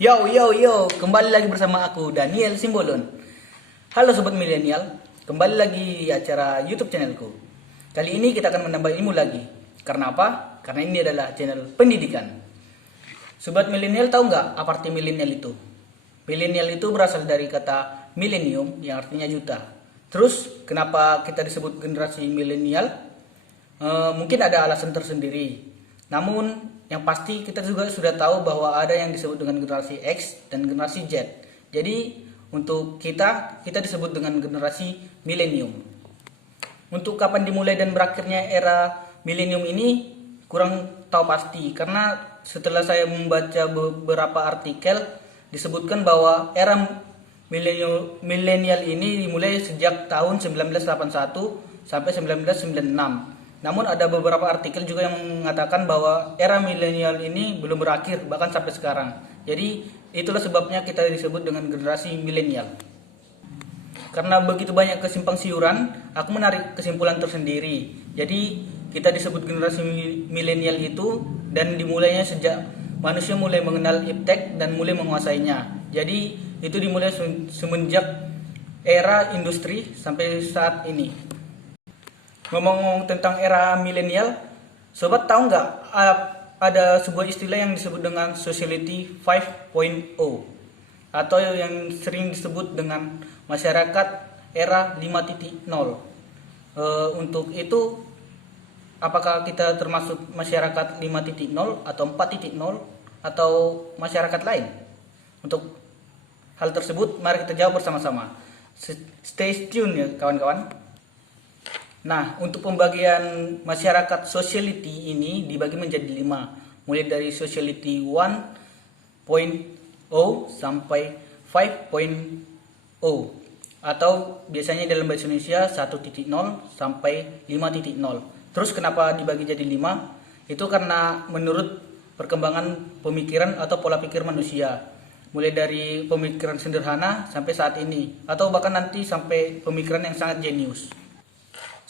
Yo yo yo, kembali lagi bersama aku Daniel Simbolon. Halo sobat milenial, kembali lagi di acara YouTube channelku. Kali ini kita akan menambah ilmu lagi. Karena apa? Karena ini adalah channel pendidikan. Sobat milenial tahu nggak apa arti milenial itu? Milenial itu berasal dari kata milenium yang artinya juta. Terus kenapa kita disebut generasi milenial? Mungkin ada alasan tersendiri. Namun yang pasti kita juga sudah tahu bahwa ada yang disebut dengan generasi X dan generasi Z. Jadi untuk kita disebut dengan generasi milenium. Untuk kapan dimulai dan berakhirnya era milenium ini kurang tahu pasti, karena setelah saya membaca beberapa artikel disebutkan bahwa era milenial ini dimulai sejak tahun 1981 sampai 1996. Namun ada beberapa artikel juga yang mengatakan bahwa era milenial ini belum berakhir bahkan sampai sekarang. Jadi itulah sebabnya kita disebut dengan generasi milenial. Karena begitu banyak kesimpang siuran, aku menarik kesimpulan tersendiri. Jadi kita disebut generasi milenial itu dan dimulainya sejak manusia mulai mengenal iptek dan mulai menguasainya. Jadi itu dimulai semenjak era industri sampai saat ini. Ngomong tentang era milenial, sobat tahu nggak ada sebuah istilah yang disebut dengan Society 5.0 atau yang sering disebut dengan masyarakat era 5.0. Untuk itu, apakah kita termasuk masyarakat 5.0 atau 4.0 atau masyarakat lain? Untuk hal tersebut, mari kita jawab bersama-sama. Stay tune ya kawan-kawan. Nah, untuk pembagian masyarakat sociality ini dibagi menjadi 5, mulai dari sociality 1.0 sampai 5.0 atau biasanya dalam bahasa Indonesia 1.0 sampai 5.0. Terus kenapa dibagi jadi 5? Itu karena menurut perkembangan pemikiran atau pola pikir manusia, mulai dari pemikiran sederhana sampai saat ini, atau bahkan nanti sampai pemikiran yang sangat jenius.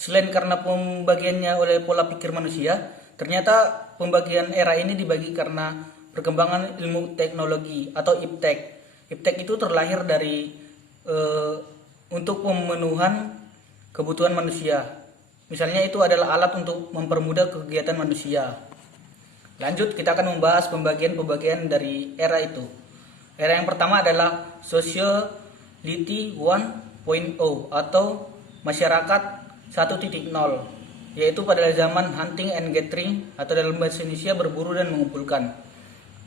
Selain karena pembagiannya oleh pola pikir manusia, ternyata pembagian era ini dibagi karena perkembangan ilmu teknologi atau iptek. Iptek itu terlahir dari untuk pemenuhan kebutuhan manusia. Misalnya itu adalah alat untuk mempermudah kegiatan manusia. Lanjut, kita akan membahas pembagian dari era itu. Era yang pertama adalah Sociality 1.0 atau masyarakat 1.0, yaitu pada zaman hunting and gathering atau dalam bahasa Indonesia berburu dan mengumpulkan.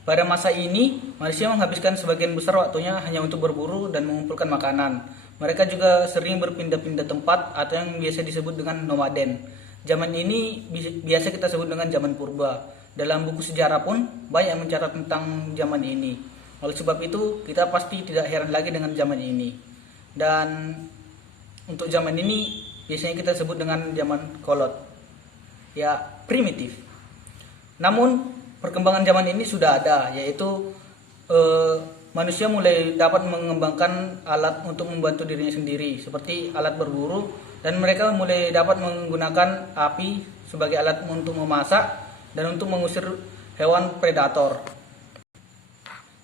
Pada masa ini, manusia menghabiskan sebagian besar waktunya hanya untuk berburu dan mengumpulkan makanan. Mereka juga sering berpindah-pindah tempat atau yang biasa disebut dengan nomaden. Zaman ini biasa kita sebut dengan zaman purba. Dalam buku sejarah pun banyak mencatat tentang zaman ini. Oleh sebab itu, kita pasti tidak heran lagi dengan zaman ini. Dan untuk zaman ini biasanya kita sebut dengan zaman kolot, ya primitif. Namun perkembangan zaman ini sudah ada, yaitu manusia mulai dapat mengembangkan alat untuk membantu dirinya sendiri, seperti alat berburu, dan mereka mulai dapat menggunakan api sebagai alat untuk memasak dan untuk mengusir hewan predator.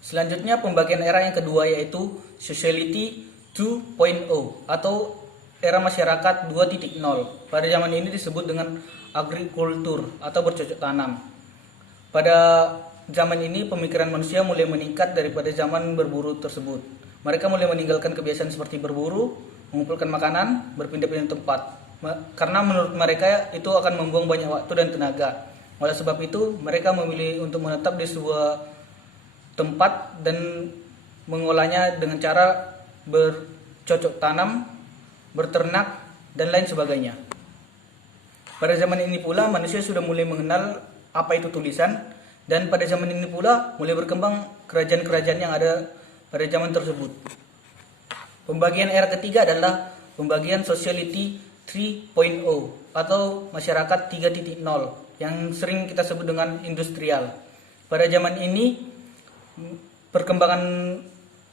Selanjutnya pembagian era yang kedua yaitu Sociality 2.0 atau era masyarakat 2.0. Pada zaman ini disebut dengan agrikultur atau bercocok tanam. Pada zaman ini pemikiran manusia mulai meningkat daripada zaman berburu tersebut. Mereka mulai meninggalkan kebiasaan seperti berburu, mengumpulkan makanan, berpindah-pindah tempat. Karena menurut mereka itu akan membuang banyak waktu dan tenaga. Oleh sebab itu, mereka memilih untuk menetap di sebuah tempat dan mengolahnya dengan cara bercocok tanam, berternak, dan lain sebagainya. Pada zaman ini pula manusia sudah mulai mengenal apa itu tulisan, dan pada zaman ini pula mulai berkembang kerajaan-kerajaan yang ada pada zaman tersebut. Pembagian era ketiga adalah pembagian Sociality 3.0 atau masyarakat 3.0 yang sering kita sebut dengan industrial. Pada zaman ini perkembangan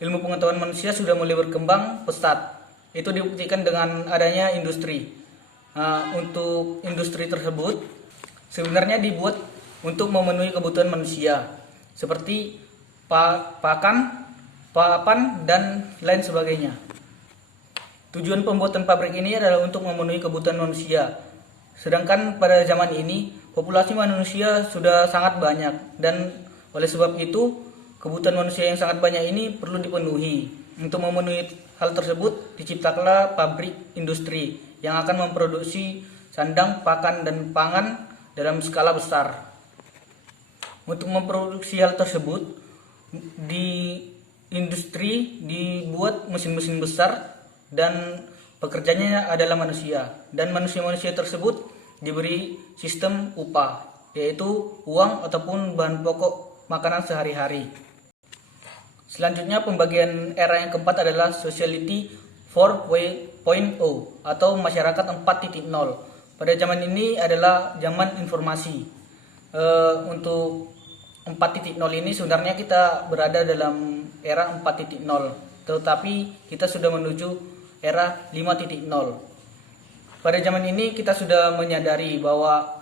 ilmu pengetahuan manusia sudah mulai berkembang pesat. Itu dibuktikan dengan adanya industri. Untuk industri tersebut sebenarnya dibuat untuk memenuhi kebutuhan manusia, seperti pakan, papan, dan lain sebagainya. Tujuan pembuatan pabrik ini adalah untuk memenuhi kebutuhan manusia. Sedangkan pada zaman ini populasi manusia sudah sangat banyak, dan oleh sebab itu kebutuhan manusia yang sangat banyak ini perlu dipenuhi. Untuk memenuhi hal tersebut diciptakanlah pabrik industri yang akan memproduksi sandang, pakan, dan pangan dalam skala besar. Untuk memproduksi hal tersebut, di industri dibuat mesin-mesin besar dan pekerjanya adalah manusia. Dan manusia-manusia tersebut diberi sistem upah, yaitu uang ataupun bahan pokok makanan sehari-hari. Selanjutnya pembagian era yang keempat adalah Society 4.0 atau masyarakat 4.0. Pada zaman ini adalah zaman informasi. Untuk 4.0 ini sebenarnya kita berada dalam era 4.0, tetapi kita sudah menuju era 5.0. Pada zaman ini kita sudah menyadari bahwa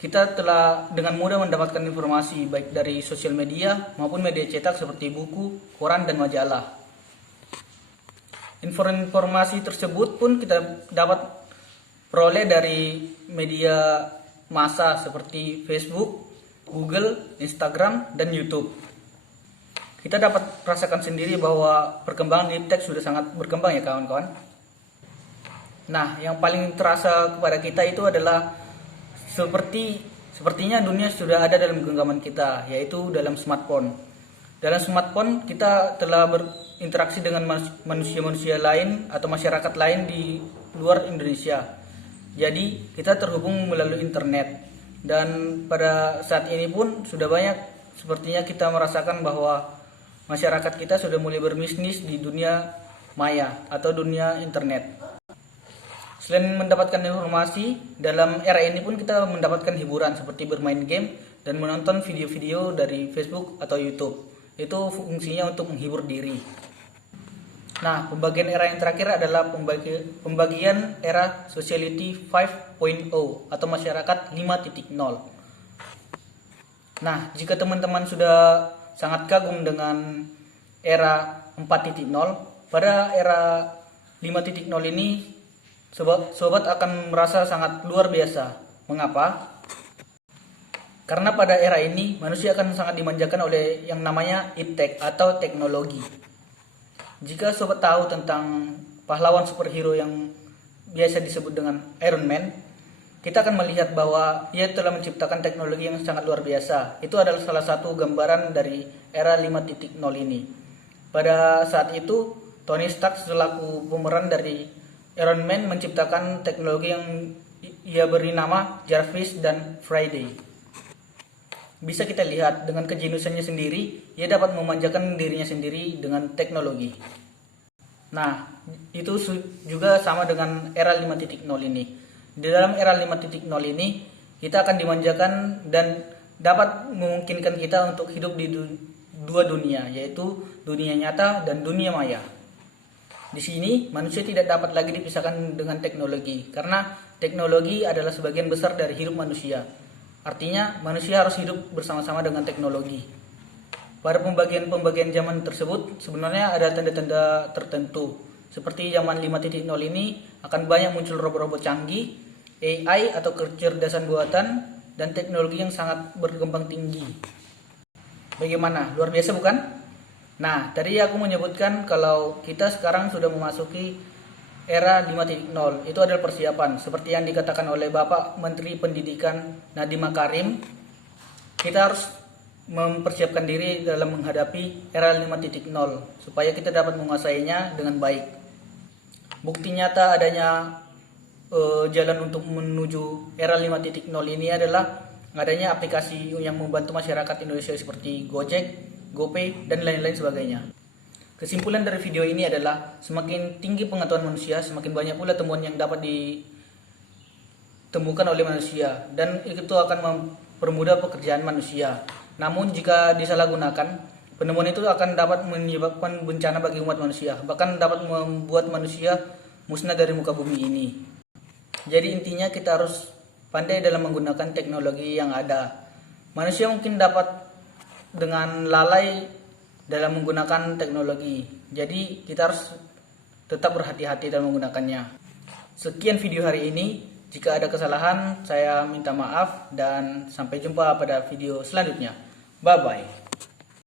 kita telah dengan mudah mendapatkan informasi baik dari sosial media maupun media cetak seperti buku, koran, dan majalah. Informasi tersebut pun kita dapat peroleh dari media massa seperti Facebook, Google, Instagram, dan YouTube. Kita dapat rasakan sendiri bahwa perkembangan iptek sudah sangat berkembang ya kawan-kawan. Nah, yang paling terasa kepada kita itu adalah sepertinya dunia sudah ada dalam genggaman kita, yaitu dalam smartphone. Dalam smartphone kita telah berinteraksi dengan manusia-manusia lain atau masyarakat lain di luar Indonesia. Jadi kita terhubung melalui internet. Dan pada saat ini pun sudah banyak sepertinya kita merasakan bahwa masyarakat kita sudah mulai berbisnis di dunia maya atau dunia internet. Selain mendapatkan informasi, dalam era ini pun kita mendapatkan hiburan seperti bermain game dan menonton video-video dari Facebook atau YouTube. Itu fungsinya untuk menghibur diri. Nah, pembagian era yang terakhir adalah pembagian era Society 5.0 atau masyarakat 5.0. Nah, jika teman-teman sudah sangat kagum dengan era 4.0, pada era 5.0 ini sobat akan merasa sangat luar biasa. Mengapa? Karena pada era ini manusia akan sangat dimanjakan oleh yang namanya iptek atau teknologi. Jika sobat tahu tentang pahlawan superhero yang biasa disebut dengan Iron Man, kita akan melihat bahwa ia telah menciptakan teknologi yang sangat luar biasa. Itu adalah salah satu gambaran dari era 5.0 ini. Pada saat itu, Tony Stark selaku pemeran dari Iron Man menciptakan teknologi yang ia beri nama Jarvis dan Friday. Bisa kita lihat dengan kejeniusannya sendiri, ia dapat memanjakan dirinya sendiri dengan teknologi. Nah, itu juga sama dengan era 5.0 ini. Di dalam era 5.0 ini, kita akan dimanjakan dan dapat memungkinkan kita untuk hidup di dua dunia, yaitu dunia nyata dan dunia maya. Di sini, manusia tidak dapat lagi dipisahkan dengan teknologi, karena teknologi adalah sebagian besar dari hidup manusia. Artinya manusia harus hidup bersama-sama dengan teknologi. Pada pembagian zaman tersebut sebenarnya ada tanda-tanda tertentu. Seperti zaman 5.0 ini akan banyak muncul robot-robot canggih, AI atau kecerdasan buatan, dan teknologi yang sangat berkembang tinggi. Bagaimana? Luar biasa bukan? Nah, tadi aku menyebutkan kalau kita sekarang sudah memasuki era 5.0, itu adalah persiapan. Seperti yang dikatakan oleh Bapak Menteri Pendidikan Nadiem Makarim, kita harus mempersiapkan diri dalam menghadapi era 5.0 supaya kita dapat menguasainya dengan baik. Bukti nyata adanya jalan untuk menuju era 5.0 ini adalah adanya aplikasi yang membantu masyarakat Indonesia seperti Gojek, GoPay, dan lain-lain sebagainya. Kesimpulan dari video ini adalah semakin tinggi pengetahuan manusia, semakin banyak pula temuan yang dapat ditemukan oleh manusia, dan itu akan mempermudah pekerjaan manusia. Namun jika disalahgunakan, penemuan itu akan dapat menyebabkan bencana bagi umat manusia, bahkan dapat membuat manusia musnah dari muka bumi ini. Jadi intinya kita harus pandai dalam menggunakan teknologi yang ada. Manusia mungkin dapat dengan lalai dalam menggunakan teknologi. Jadi kita harus tetap berhati-hati dalam menggunakannya. Sekian video hari ini. Jika ada kesalahan, saya minta maaf dan sampai jumpa pada video selanjutnya. Bye-bye.